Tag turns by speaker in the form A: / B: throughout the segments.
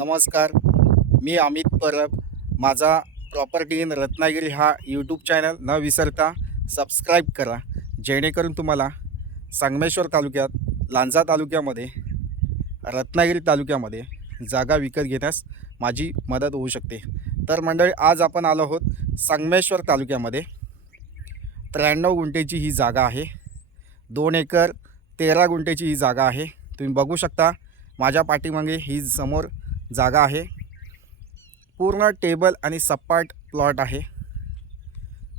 A: नमस्कार. मी अमित परब. माझा property in Ratnagiri हा यूट्यूब चॅनल न विसरता सबस्क्राईब करा. जेणेकरून तुम्हाला संगमेश्वर तालुक्यात लांजा तालुक्यामध्ये रत्नागिरी तालुक्यामध्ये जागा विकत घेण्यास माझी मदत होऊ शकते. तर मंडळी आज आपण आलो आहोत संगमेश्वर तालुक्यामध्ये. त्र्याण्णव गुंठेची ही जागा आहे. दोन एकर तेरा गुंठेची ही जागा आहे. तुम्ही बघू शकता माझ्या पाठीमागे ही समोर जागा आहे. पूर्ण टेबल आणि सपाट प्लॉट आहे.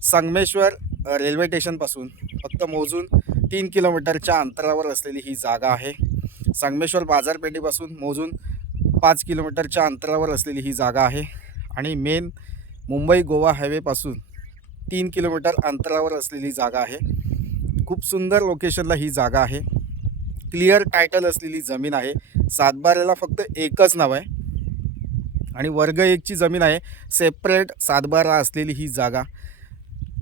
A: संगमेश्वर रेल्वे स्टेशनपासून फक्त मोजून तीन किलोमीटरच्या अंतरावर असलेली ही जागा आहे. संगमेश्वर बाजारपेठेपासून मोजून पाच किलोमीटरच्या अंतरावर असलेली ही जागा आहे. आणि मेन मुंबई गोवा हायवेपासून तीन किलोमीटर अंतरावर असलेली जागा आहे. खूप सुंदर लोकेशनला ही जागा आहे. क्लिअर टायटल असलेली जमीन आहे. सातबाऱ्याला फक्त एकच नाव आहे. आणि वर्ग एकची जमीन आहे. सेपरेट सातबारा असलेली ही जागा.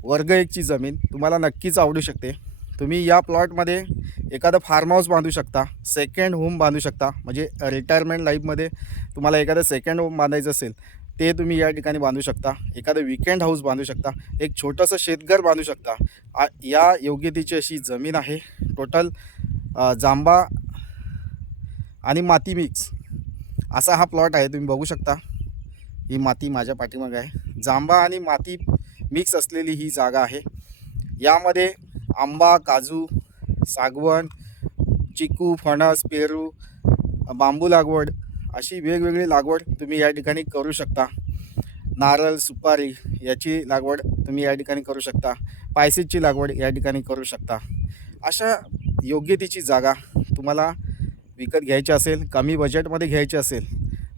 A: वर्ग एकची जमीन तुम्हाला नक्कीच आवडू शकते. तुम्ही या प्लॉटमध्ये एखादं फार्म हाऊस बांधू शकता. सेकंड होम बांधू शकता. म्हणजे रिटायरमेंट लाईफमध्ये तुम्हाला एखादं सेकंड होम बांधायचं असेल ते तुम्ही या ठिकाणी बांधू शकता. एखादं विकेंड हाऊस बांधू शकता. एक छोटंसं शेतघर बांधू शकता. आ- या योग्यतेची अशी जमीन आहे. टोटल जांबा आणि माती मिक्स असा हा प्लॉट आहे तुम्ही बघू शकता. ही माती माझ्या पाठीमागे आहे. जांबा आणि माती मिक्स असलेली ही जागा आहे. यामध्ये आंबा काजू सागवण चिकू फणस पेरू बांबू लागवड अशी वेगवेगळी लागवड तुम्ही या ठिकाणी करू शकता. नारळ सुपारी याची लागवड तुम्ही या ठिकाणी करू शकता. पायसीची लागवड या ठिकाणी करू शकता. अशा योग्यतेची जागा तुम्हाला विकत घ्यायची असेल कमी बजेटमध्ये घ्यायची असेल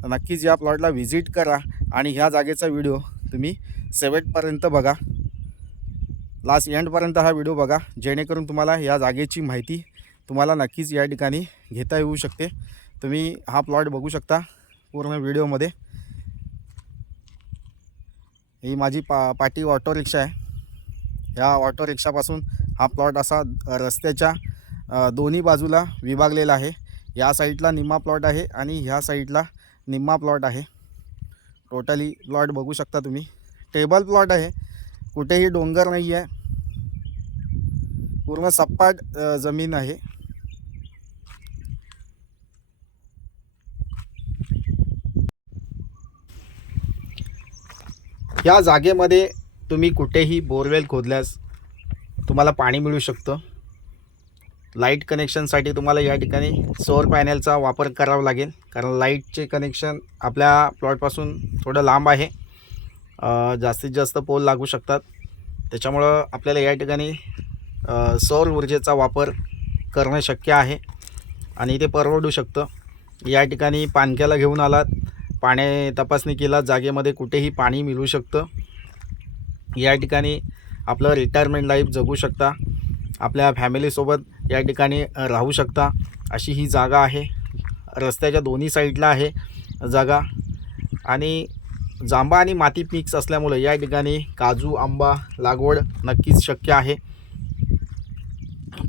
A: तर नक्कीच या प्लॉटला व्हिजिट करा आणि ह्या जागेचा व्हिडिओ तुम्ही सेवेटपर्यंत बघा. लास्ट एंडपर्यंत हा व्हिडिओ बघा. जेणेकरून तुम्हाला या जागेची माहिती तुम्हाला नक्कीच या ठिकाणी घेता येऊ शकते. तुम्ही हा प्लॉट बघू शकता पूर्ण व्हिडिओमध्ये ही माझी पा पाटी ऑटो रिक्षा आहे. ह्या ऑटो रिक्षापासून हा प्लॉट असा रस्त्याच्या दोन्ही बाजूला विभागलेला आहे. या साईडला निम्मा प्लॉट आहे आणि ह्या साईडला निम्मा प्लॉट आहे. टोटली प्लॉट बघू शकता तुम्ही. टेबल प्लॉट आहे. कुठेही डोंगर नाही आहे पूर्ण सपाट जमीन आहे. या जागेमध्ये तुम्ही कुठेही बोरवेल खोदल्यास तुम्हाला पाणी मिळू शकतं. लाइट कनेक्शनसाठी तुम्हाला या ठिकाणी सौर पॅनलचा वापर करावा लागेल. कारण लाईटचे कनेक्शन आपल्या प्लॉटपासून थोडं लांब आहे. जास्तीत जास्त पोल लागू शकतात. त्याच्यामुळं आपल्याला या ठिकाणी सौर ऊर्जेचा वापर करणं शक्य आहे आणि ते परवडू शकतं. या ठिकाणी पाणक्याला घेऊन आलात. पाणी तपासणी केला जागेमध्ये कुठेही पाणी मिळू शकतं. या ठिकाणी आपलं रिटायरमेंट लाईफ जगू शकता. आपल्या फॅमिलीसोबत या ठिकाणी राहू शकता. अशी ही जागा आहे. रस्त्याच्या दोन्ही साईडला आहे जागा. आणि जांबा आणि माती मिक्स असल्यामुळे या ठिकाणी काजू आंबा लागवड नक्कीच शक्य आहे.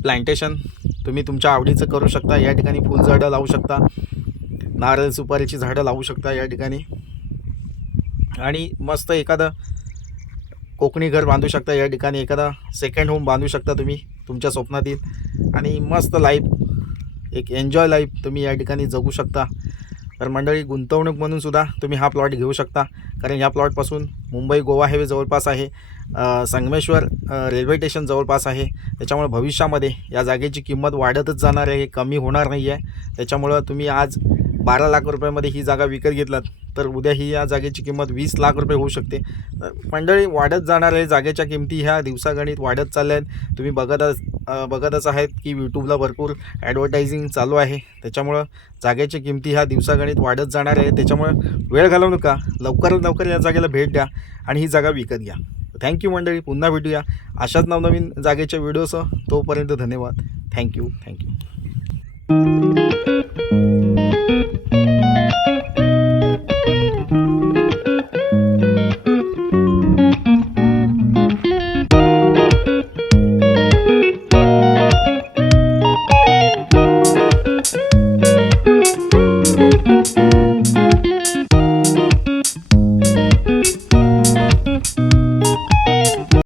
A: प्लांटेशन तुम्ही तुमच्या आवडीचं करू शकता. या ठिकाणी फुलझाडं लावू शकता. नारळ सुपारीची झाडं लावू शकता या ठिकाणी. आणि मस्त एखादं कोकणी घर बांधू शकता या ठिकाणी. एखादा सेकंड होम बांधू शकता तुम्ही. तुमच्या स्वप्नातील आणि मस्त लाईफ एक एन्जॉय लाईफ तुम्ही या ठिकाणी जगू शकता. तर मंडळी गुंतवणूक म्हणून सुद्धा तुम्ही हा प्लॉट घेऊ शकता. कारण ह्या प्लॉटपासून मुंबई गोवा हायवे जवळपास आहे. संगमेश्वर रेल्वे स्टेशन जवळपास आहे. त्याच्यामुळे भविष्यामध्ये या जागेची किंमत वाढतच जाणार आहे. कमी होणार नाही आहे त्याच्यामुळं तुम्ही आज बारा लाख रुपयामध्ये ही जागा विकत घेतलात तर उद्या ही या जागेची किंमत वीस लाख रुपये होऊ शकते. मंडळी वाढत जाणार आहे जागेच्या किमती ह्या दिवसागणित वाढत चालल्या आहेत. तुम्ही बघत बघतच आहेत की यूट्यूबला भरपूर ॲडव्हर्टायझिंग चालू आहे. त्याच्यामुळं जागेच्या किमती ह्या दिवसागणित वाढत जाणार आहे त्याच्यामुळं वेळ घालवू नका. लवकरात लवकर या जागेला भेट द्या आणि ही जागा विकत घ्या. थँक्यू मंडळी. पुन्हा भेटूया. अशाच नवनवीन जागेच्या व्हिडिओसह तोपर्यंत धन्यवाद. Thank you thank you